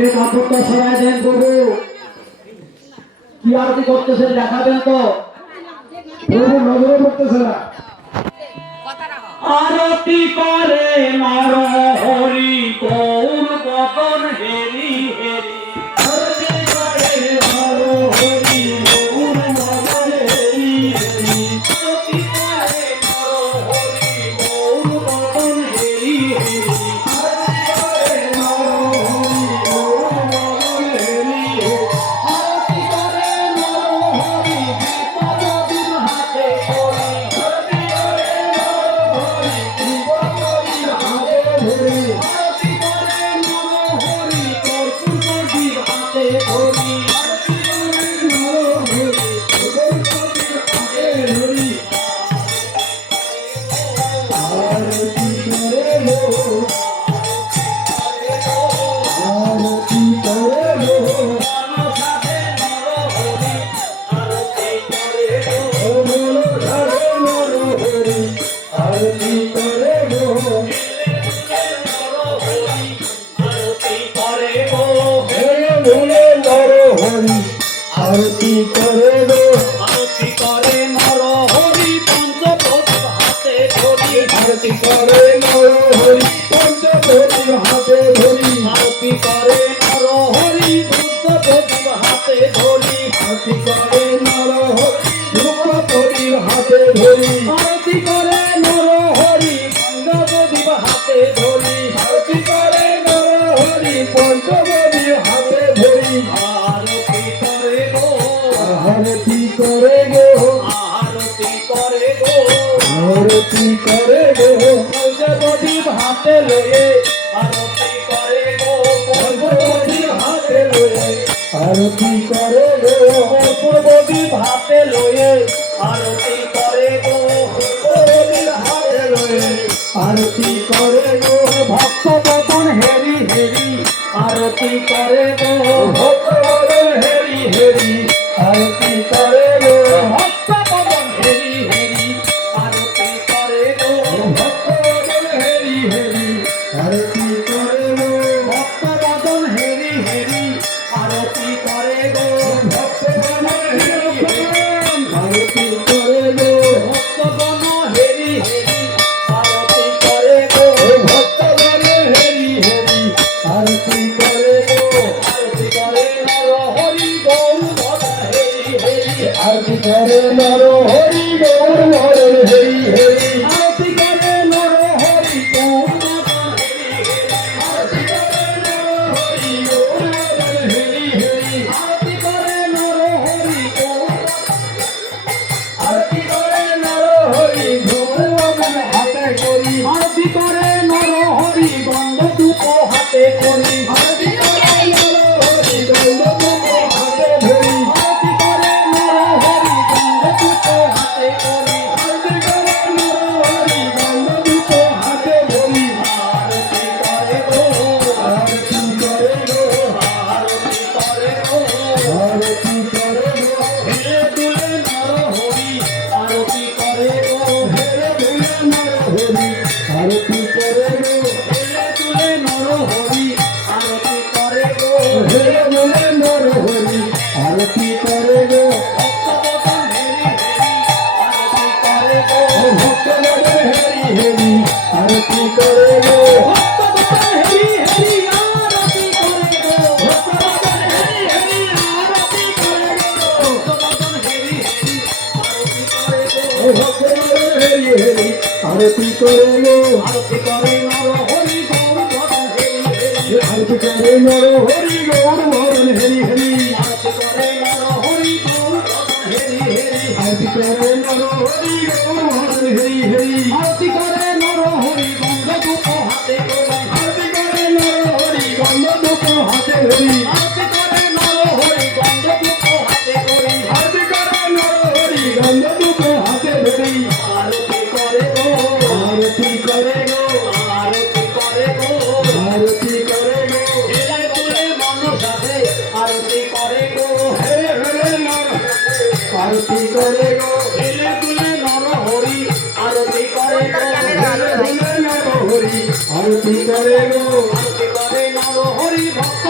একটু কাপড়টা সরাই দেন প্রভু। কি আরতি করতেছেন দেখাবেন তো? প্রভু নজরে পড়তেছে না। আরতি করে নর হরি গৌর বদন হেরি হেরি। আরতি করে নর হরি গৌর বদন হেরি হেরি। আরতি করে নর হরি গৌর বদন হেরি হেরি। আরতি করে নর হরি গৌর বদন হেরি হেরি। আরতি করে নর হরি বিপদবির হাতে করি। আরতি করে আরতি করে নর হরি কর্পূরবির হাতে ধরি। আরতি করে নর হরি কর্পূরবির হাতে ধরি। আরতি করে গো, আরতি করে গো, মনসাতে নর হরি আরতি করে গো, মনসাতে নর হরি আরতি করে গো। আরতি করে গো, আরতি করে নর হরি পঞ্চপ্রদীপ হাতে ধরি। আরতি করে নর হরি পঞ্চপ্রদীপ হাতে ধরি। আরতি করে নর হরি পঞ্চপ্রদীপ হাতে ধরি। আরতি করে নর হরি পঞ্চপ্রদীপ হাতে ধরি। আরতি করে নর হরি পঞ্চপ্রদীপ হাতে ধরি। আরতি করে নর হরি পঞ্চপ্রদীপ হাতে ধরি। আরতি করে গো, আরতি করে গো, আরতি করে গো, পঞ্চপ্রদীপ হাতে লয়ে। আরতি করে গো, পঞ্চপ্রদীপ হাতে লয়ে। আরতি করে গো, পঞ্চপ্রদীপ হাতে লয়ে। আরতি করে গো, পঞ্চপ্রদীপ হাতে লয়ে। আরতি করে গো, ভক্ত বদন হেরি হেরি। আরতি করে গো, ভক্ত বদন হেরি হেরি। আরতি করে গো, ভক্ত বদন হেরি হেরি। আরতি করে গো, ভক্ত বদন হেরি হেরি। আরতি করে গো, ভক্ত বদন হেরি হেরি। আরতি করে গো, ভক্ত বদন হেরি হেরি। আরতি করে গো, ভক্ত বদন হেরি হেরি। আরতি করে গো, ভক্ত বদন হেরি হেরি। আরতি করে গো, আরতি করে নর হরি গৌর বদন হেরি হেরি। আরতি করে নর হরি গৌর বদন হেরি হেরি। আরতি করে নর হরি গৌর বদন হেরি হেরি। আরতি করে নর হরি গৌর বদন হেরি হেরি। আরতি করে নর হরি গৌর। আরতি করে নর হরি গৌর বদন হাতে করি। আরতি করে নর হরি গন্ধ ধূপ হাতে করি। আরতি করে নর হরি গন্ধ ধূপ হাতে ধরি। আরতি করে নর হরি গন্ধ ধূপ হাতে করি। আরতি করে নর হরি গন্ধ ধূপ হাতে ধরি। আরতি করে গো, আরতি করে গো, আরতি করে গো, আরতি করে গো, হে দুলে নর হরি আরতি করে গো, হে দুলে নর হরি আরতি করে গো, হে দুলে নর হরি আরতি করে গো, হে দুলে নর হরি আরতি করে গো। ভক্ত বদন হেরি হেরি আরতি করে গো, ভক্ত বদন হেরি হেরি আরতি করে গো, ভক্ত বদন হেরি হেরি আরতি করে গো, ভক্ত বদন হেরি হেরি আরতি করে গো, ভক্ত বদন হেরি হেরি আরতি করে গো, ভক্ত বদন হেরি হেরি আরতি করে গো। আরতি করে নর হরি গৌর বদন হেরি হেরি। আরতি করে নর হরি গৌর বদন হেরি হেরি। আরতি করে নর হরি গৌর বদন হেরি হেরি। আরতি করে নর হরি গৌর বদন হেরি হেরি। আরতি করে নর হরি গন্ধ ধূপ হাতে করি। আরতি করে নর হরি গন্ধ ধূপ হাতে ধরি। আরতি করে নর হরি গন্ধ ধূপ হাতে করি। আরতি করে নর হরি গন্ধ ধূপ হাতে ধরি। আরতি করে গো, আরতি করে গো, আরতি করে গো, আরতি করে গো, হেলে দুলে মনসাতে আরতি করে গো, হেলে দুলে নর আরতি করে গো, হেলে দুলে নর হরি আরতি করে গো, হেলে দুলে নর হরি আরতি করে গো, আরতি করে নর হরি ভক্ত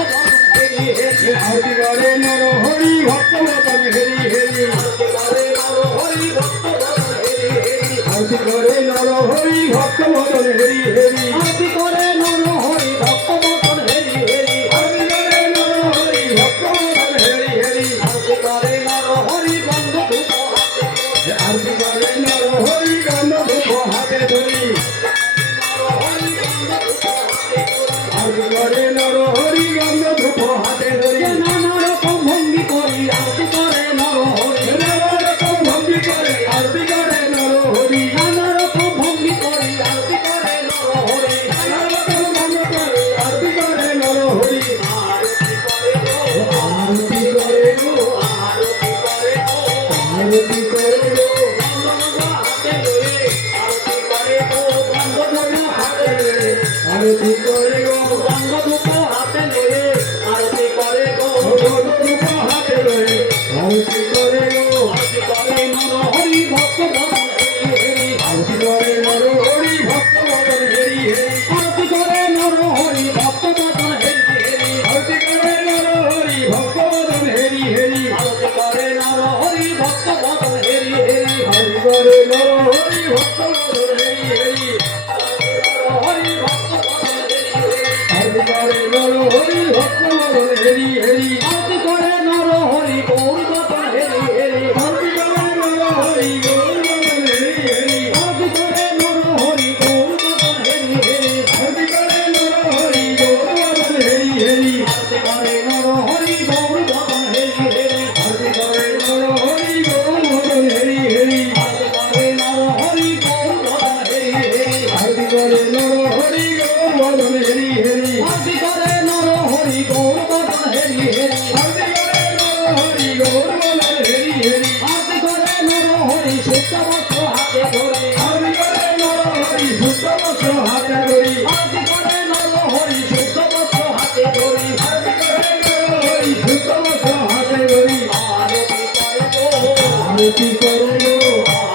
ভক্ত বদন হেরি হেরি আরতি করে নর হরি গৌর বদন হেরি হেরি আরতি করে নর হরি গৌর বদন হেরি হেরি আরতি করে নর হরি গৌর বদন হেরি হেরি আরতি করে নর হরি গৌর বদন হেরি হেরি আরতি করে নর হরি গৌর বদন হেরি হেরি আরতি করে নর হরি গৌর বদন হেরি হেরি আরতি করে নর হরি গৌর বদন হেরি হেরি আরতি করে নর হরি গৌর বদন হেরি হেরি আরতি করে নর হরি গৌর বদন হেরি হেরি আরতি করে নর হরি গৌর বদন হেরি হেরি আরতি করে নর হরি শুদ্ধ বস্ত্র হাতে ধরে আরতি করে নর হরি শুদ্ধ বস্ত্র হাতে ধরি আরতি করে নর হরি শুদ্ধ বস্ত্র হাতে ধরে আরতি করে নর হরি শুদ্ধ বস্ত্র হাতে ধরি আরতি করে গো আরতি করে গো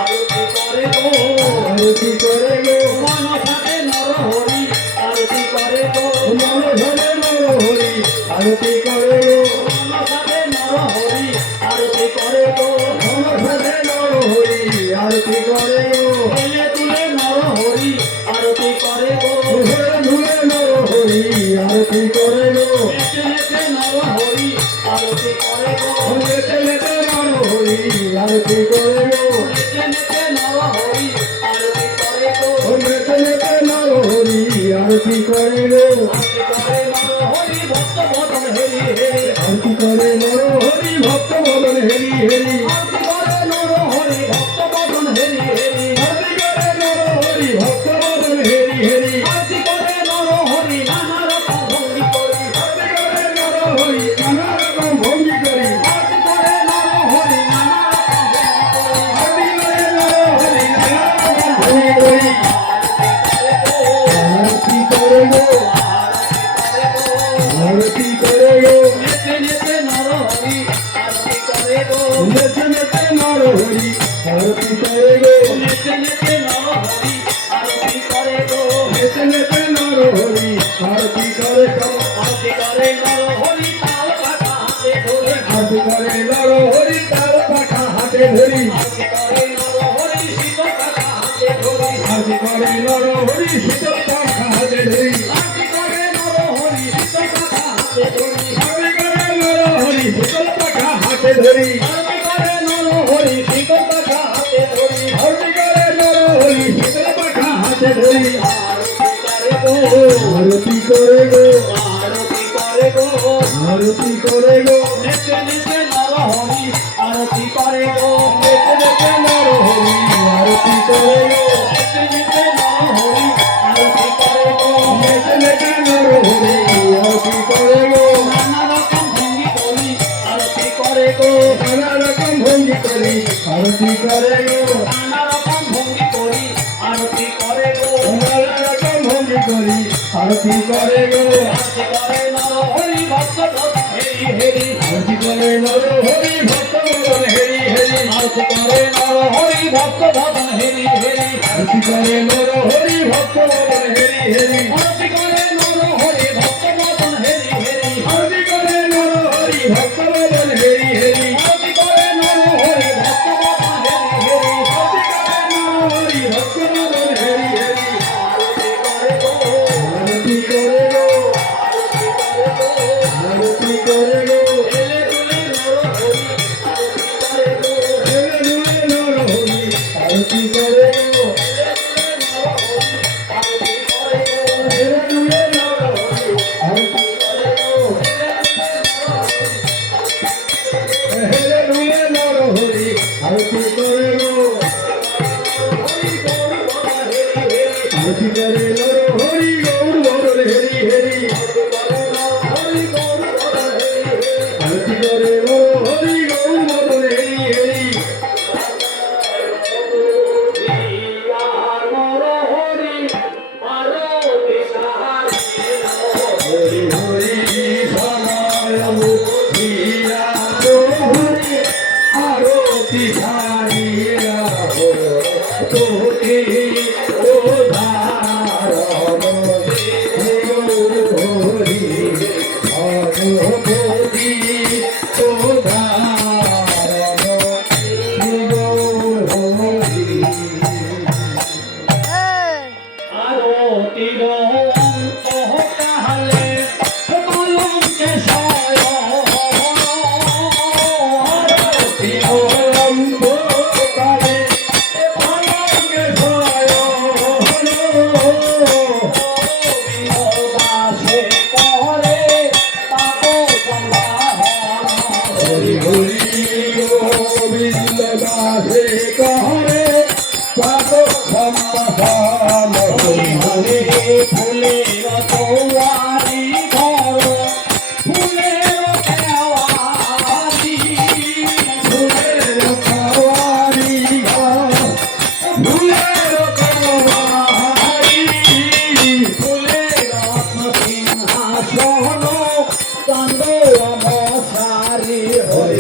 আরতি করে গো আরতি করে গো মনসাতে নর হরি আরতি করে গো মন ধরে নর হরি আরতি করে গো মনসাতে নর হরি আরতি করে গো মন ধরে নর হরি আরতি করে গো এলে তুলে নর হরি আরতি করে গো ধরে ধরে নর হরি আরতি করে গো নেচে নেচে নর হরি আরতি করে গো লেতে লেতে নর হরি আরতি করে গো নেচে নেচে নর হরি আরতি করে গো লেতে লেতে নর হরি আরতি করে গো আরতি করে নর হরি ভক্ত বদন হেরি হেরি আরতি করে নর হরি ভক্ত বদন হেরি হেরি আরতি করে নর হরি ভক্ত বদন হেরি হেরি আরতি করে নর হরি ভক্ত বদন হেরি হেরি আরতি করে নর হরি নানা রকম ভঙ্গি করি আরতি করে নর হরি নানা রকম ভঙ্গি করি আরতি করে নর হরি নানা রকম ভঙ্গি করি আরতি করে নর হরি নানা রকম ভঙ্গি করি আরতি করে গো আরতি করে গো আরতি করে গো নেচে নেচে নর হরি আরতি করে গো নেচে নেচে নর হরি আরতি করে গো নেচে নেচে নর হরি আরতি করে গো নেচে নেচে নর হরি আরতি করে গো আরতি করে নর হরি তাল কাটা হাতে ধরে আরতি করে নর হরি তার পাখা হাতে ধরি আরতি করে নর হরি শীতল কাটা হাতে ধরে আরতি করে নর হরি শীতল পাখা হাতে ধরি আরতি করে নর হরি শীতল কাটা হাতে ধরে আরতি করে নর হরি শীতল পাখা হাতে ধরি আরতি করে নর হরি শীতল কাটা হাতে ধরে আরতি করে নর হরি শীতল পাখা হাতে ধরি আরতি করে গো আরতি করে গো আরতি করে গো আরতি করে গো নেচে নেচে নর হরি আরতি করে গো নেচে নেচে নর হরি আরতি করে গো নেচে নেচে নর হরি আরতি করে গো নেচে নেচে নর হরি আরতি করে গো নানা রকম ভঙ্গি করি আরতি করে গো নানা রকম ভঙ্গি করি আরতি করে গো নানা রকম ভঙ্গি করি আরতি করে গো নানা রকম ভঙ্গি করি আরতি করে গো আরতি করে নর হরি ভক্ত হেরি হেরি আরতি করে নর হরি ভক্ত বদন হেরি হেরি আরতি করে নর হরি ভক্ত ভজন হেরি হেরি আরতি করে নর হরি ভক্ত বদন হেরি হেরি আরতি করে নর হরি ভক্ত ভজন হেরি হেরি আরতি করে নর হরি ভক্ত বদন হেরি হেরি আরতি করে নর হরি ভক্ত ভজন হেরি হেরি আরতি করে নর হরি ভক্ত বদন হেরি হেরি আরতি করে গো আরতি করে গো আরতি করে গো এলে তুলে নর হরি আরতি করে গো হেলে দুলে নর হরি আরতি করে গো এলে তুলে নর হরি আরতি করে গো হেলে দুলে নর হরি আরতি করে গো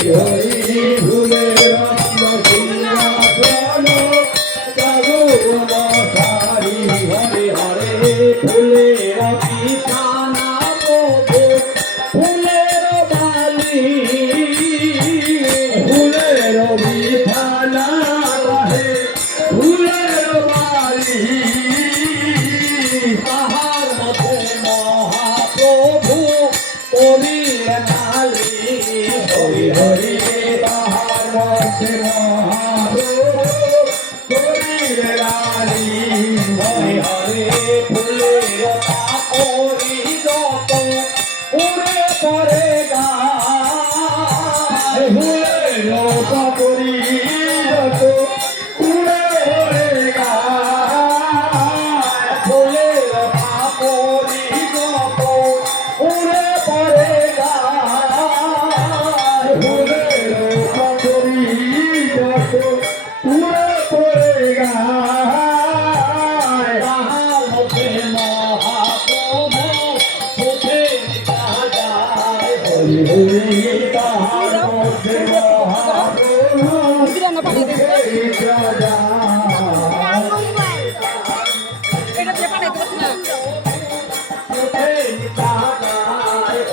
হরি ফুলের রত্ন সিংহাসন জাগরণ সারি হরে হরে ফুলের বিছানা প্রভু ফুলের বালি ফুলের বিছানা রহে ফুলের বালি তাহার মধ্যে মহাপ্রভু করিলেন নালি হরি হরি তাহার মধ্যে মহাপ্রভু করিলে লালি হরে হরে ফুলের পাপড়ি যত উড়ে পড়ে গায় ফুলের পাপড়ি যত উড়ে পড়ে গায় ফুলের পাপড়ি যত উড়ে পড়ে গায় ফুলের পাপড়ি যত উড়ে পড়ে গায় তাহার মধ্যে মহাপ্রভু সুখে যায় হরি হরি তাহার মধ্যে মহাপ্রভু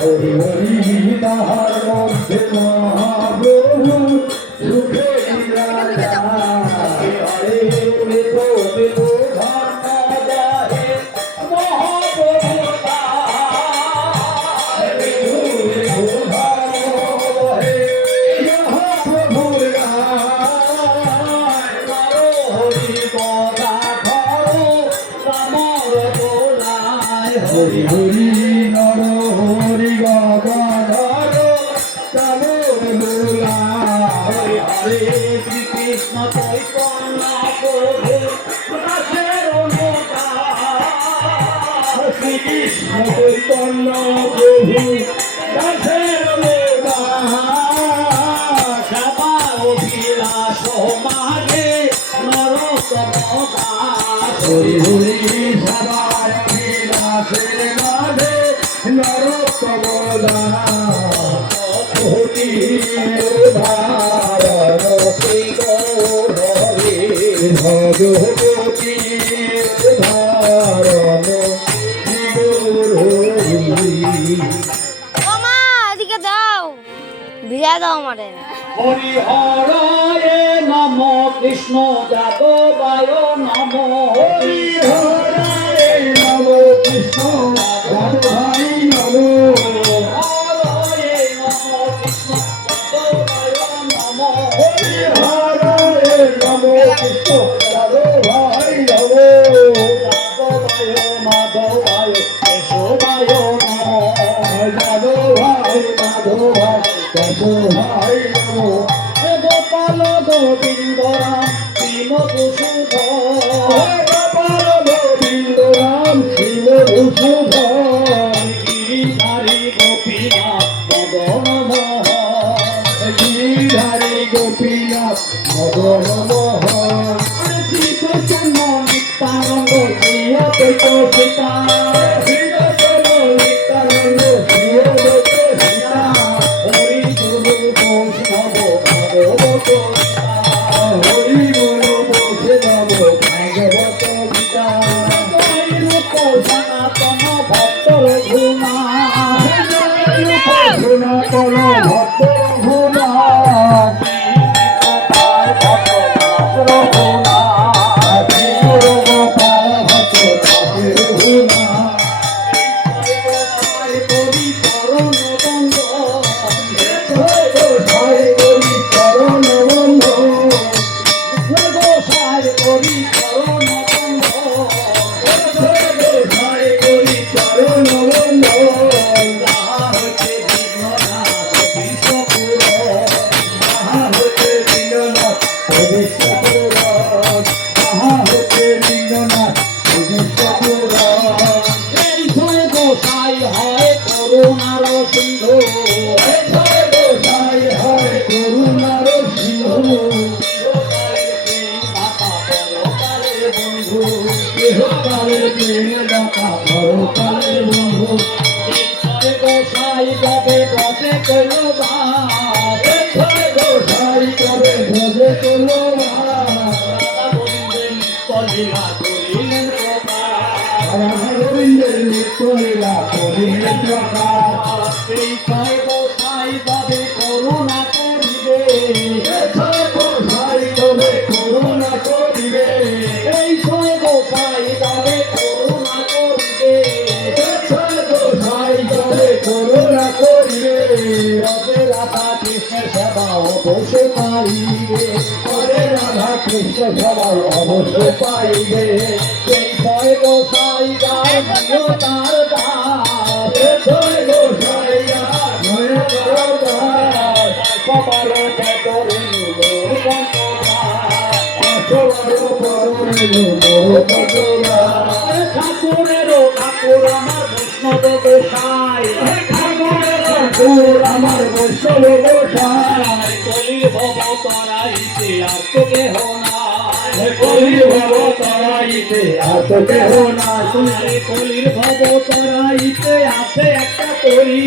হরি হরি তাহার মধ্যে মহাপ্রভু সুখে হরে মৃত মৃত ধর্ম যায় মহাপ্রভু হরি গদা ধর রামর দোলায় হরি হরি নর হরি গদাধর চালর দোলা হরে হরে শ্রীকৃষ্ণ চৈতন্য প্রভু দাসের শ্রীকৃষ্ণ চৈতন্য প্রভু দাসের লোকা সভা অভিলাষ মাঝে নরতম দাস হরি হরি সবাই বিনাশের মাঝে নরোত্তম দাস হরি ধারণ শ্রী গৌরী ভগবতী ধারণ শ্রী গৌরী ও মা এদিকে দাও ভিজা দাও আমারে হরি হরে নম কৃষ্ণ যাদবায় নম হরি হরে নম কৃষ্ণ ভাই নম হরে নম কৃষ্ণ যাদবায় নম হরি হরে নম কৃষ্ণ ভাই নম যাদবায় মাধবায় কেশবায় নম যাদব ভাই মাধব ভাই কেশব ভাই নম গোপাল গোবিন্দ রাম শ্রীমধুসূধ গোপাল গোবিন্দ রাম শিব ভূষুধ গিরিধারী গোপীনাথ মদন মোহন গিরিধারী গোপীনাথ মদন মোহন শ্রীকৃষ্ণ নিত্যানন্দ শ্রীয়ত সীতা নিত্যানন্দ শ্রী সীতা হরি গুরু বৈষ্ণব ভগবত হরি গুরু বৈষ্ণব ভাগবত গীতা রূপ সনাতন ভক্ত ঘুমা সনাতন ভক্ত ভুলা গোপাল ভক্ত দাসের ভুলা গোসাই করি চরণ বন্ধ গোসাই করি চরণ বন্ধ গোসাই হয় করুণার সিন্ধু করুণার সিন্ধু ইহকালের প্রেম দাতা পরকালের বন্ধু গোসাই যাবে বসে কইল যাবে করুণা করিবে ছয় গোসাই যাবে করুণা করিবে এই ছয় গোসাই যাবে করুণা করিবে ছয় গোসাই যাবে করুণা করিবে রবে রাধা কৃষ্ণ সেবা অবশ্য পাইবে করে রাধা কৃষ্ণ সেবা অবশ্য পাইবে এই ছয় গোসাই গায় দিও তার দাস ছয় গোসাই গায় দিও তার দাস সবার ভেতরে মোর ঠাকুরেরও ঠাকুর আমার বৈষ্ণব গোসাই ঠাকুর আমার বৈষ্ণব গোসাই কলির ভব তরাইতে আর তো কেহ নাই কলির ভব তরাইতে আর তো কেহ নাই কলির ভব তরাইতে আছে একটা তরি